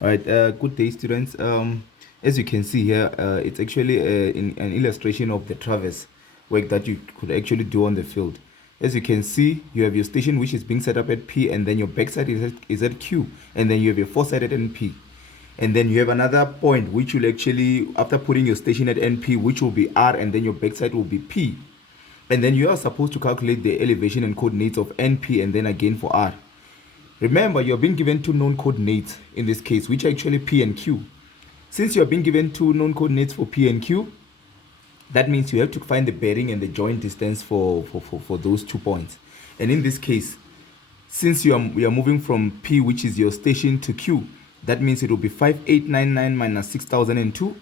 All right, good day, students. As you can see here, it's actually an illustration of the traverse work that you could actually do on the field. As you can see, you have your station which is being set up at P, and then your backside is at Q, and then you have your foresight at NP. And then you have another point which will actually, after putting your station at NP, which will be R, and then your backside will be P. And then you are supposed to calculate the elevation and coordinates of NP and then again for R. Remember, you're being given two known coordinates in this case, which are actually P and Q. Since you're being given two known coordinates for P and Q, that means you have to find the bearing and the joint distance for those 2 points. And in this case, since we are moving from P, which is your station, to Q, that means it will be 5899 minus 6002,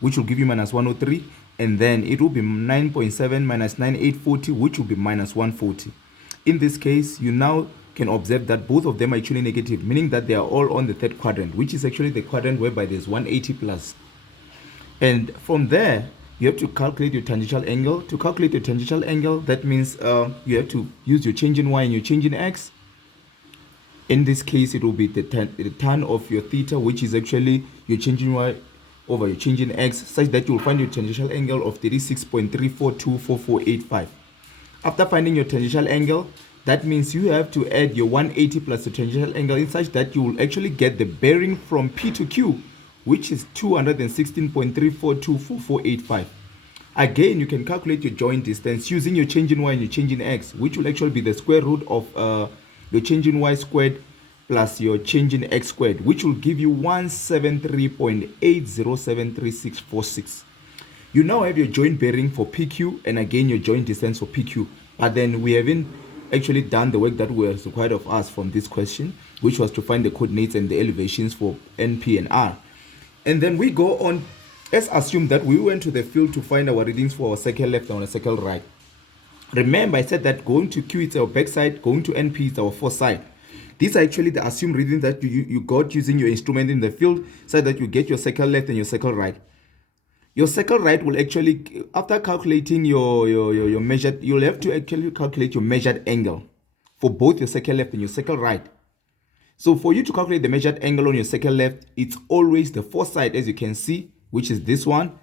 which will give you minus 103. And then it will be 9.7 minus 9840, which will be minus 140. In this case, you now can observe that both of them are actually negative, meaning that they are all on the third quadrant, which is actually the quadrant whereby there's 180 plus. And from there, you have to calculate your tangential angle. To calculate your tangential angle, that means you have to use your change in y and your change in x. In this case, it will be the tan of your theta, which is actually your change in y over your change in x, such that you will find your tangential angle of 36.34244485. After finding your tangential angle, that means you have to add your 180 plus the tangential angle in such that you will actually get the bearing from P to Q, which is 216.34244485. Again, you can calculate your joint distance using your change in y and your change in x, which will actually be the square root of your change in y squared plus your change in x squared, which will give you 173.80734646. You now have your joint bearing for PQ and again your joint distance for PQ. But then we haven't actually done the work that was required of us from this question, which was to find the coordinates and the elevations for NP and R. And then we go on. Let's assume that we went to the field to find our readings for our circle left and our circle right. Remember, I said that going to Q is our backside, going to NP is our foresight. These are actually the assumed readings that you got using your instrument in the field, so that you get your circle left and your circle right. Your circle right will actually, after calculating your measured, you'll have to actually calculate your measured angle for both your circle left and your circle right. So for you to calculate the measured angle on your circle left, it's always the foresight, as you can see, which is this one,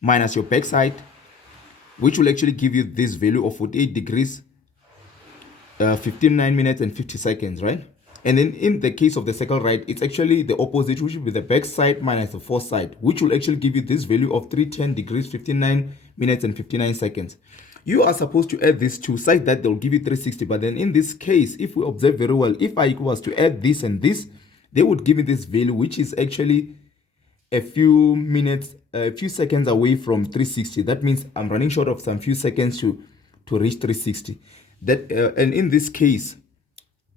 minus your backside, which will actually give you this value of 48 degrees, 59 minutes and 50 seconds, right? And then in the case of the circle right, it's actually the opposite, which will be the backside minus the foresight, which will actually give you this value of 310 degrees, 59 minutes and 59 seconds. You are supposed to add these two such that they'll give you 360. But then in this case, if we observe very well, if I was to add this and this, they would give me this value, which is actually a few minutes, a few seconds away from 360. That means I'm running short of some few seconds to reach 360. And in this case,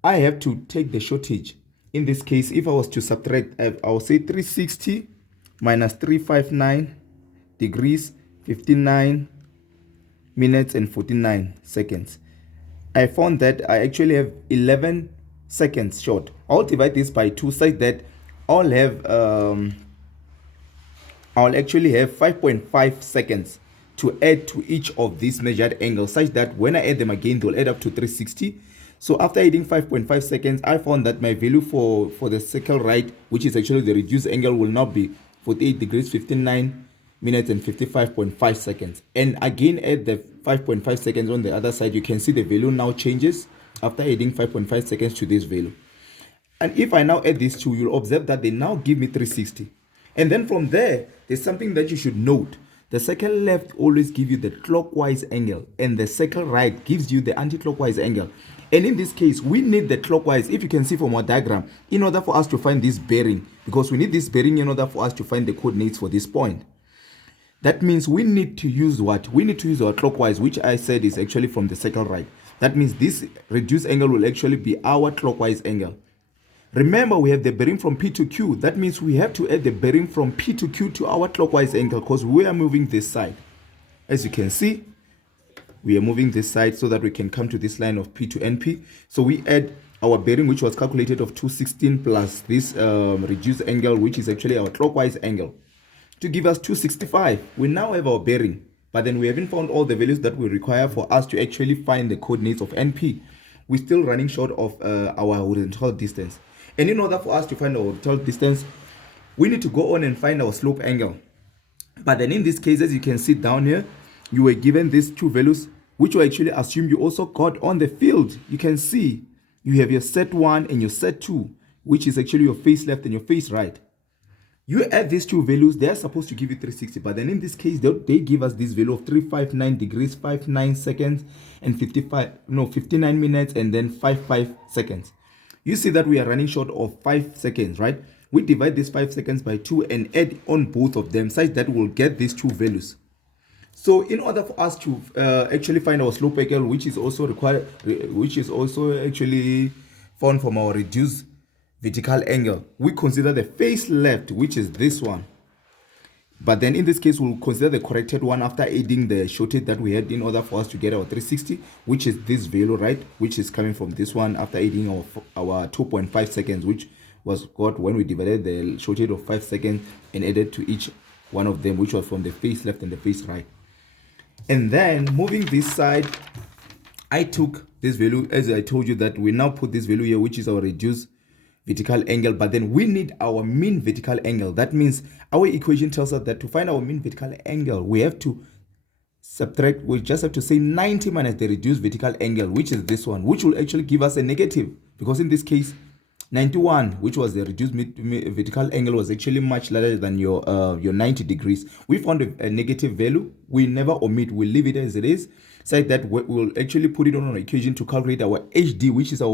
I have to take the shortage. In this case, if I was to subtract, I will say 360 minus 359 degrees, 59 minutes and 49 seconds. I found that I actually have 11 seconds short. I'll divide this by 2 such that I'll actually have 5.5 seconds to add to each of these measured angles, such that when I add them again, they'll add up to 360. So after adding 5.5 seconds, I found that my value for the circle right, which is actually the reduced angle, will now be 48 degrees, 59 minutes and 55.5 seconds. And again, add the 5.5 seconds on the other side. You can see the value now changes after adding 5.5 seconds to this value. And if I now add these two, you'll observe that they now give me 360. And then from there, there's something that you should note. The circle left always gives you the clockwise angle, and the circle right gives you the anti-clockwise angle. And in this case, we need the clockwise, if you can see from our diagram, in order for us to find this bearing, because we need this bearing in order for us to find the coordinates for this point. That means we need to use what? We need to use our clockwise, which I said is actually from the circle right. That means this reduced angle will actually be our clockwise angle. Remember, we have the bearing from P to Q. That means we have to add the bearing from P to Q to our clockwise angle, because we are moving this side. As you can see, we are moving this side so that we can come to this line of P to NP. So we add our bearing, which was calculated of 216 plus this reduced angle, which is actually our clockwise angle, to give us 265. We now have our bearing, but then we haven't found all the values that we require for us to actually find the coordinates of NP. We're still running short of our horizontal distance. And in order for us to find our horizontal distance, we need to go on and find our slope angle. But then in this case, as you can see down here, you were given these two values, which will actually assume you also got on the field. You can see you have your set 1 and your set 2, which is actually your face left and your face right. You add these two values, they are supposed to give you 360, but then in this case, they give us this value of 359 degrees, 59 seconds, and 59 minutes, and then 55 seconds. You see that we are running short of 5 seconds, right? We divide this 5 seconds by 2 and add on both of them, such that we'll get these two values. So in order for us to actually find our slope angle, which is also required, which is also actually found from our reduced vertical angle, we consider the face left, which is this one. But then in this case, we'll consider the corrected one after adding the shortage that we had in order for us to get our 360, which is this value, right? Which is coming from this one after adding our 2.5 seconds, which was got when we divided the shortage of 5 seconds and added to each one of them, which was from the face left and the face right. And then moving this side, I took this value, as I told you, that we now put this value here, which is our reduced vertical angle, but then we need our mean vertical angle. That means our equation tells us that to find our mean vertical angle, we have to subtract, we just have to say 90 minus the reduced vertical angle, which is this one, which will actually give us a negative, because in this case 91, which was the reduced vertical angle, was actually much larger than your 90 degrees. We found a negative value. We never omit, we leave it as it is, so that we'll actually put it on an equation to calculate our HD, which is our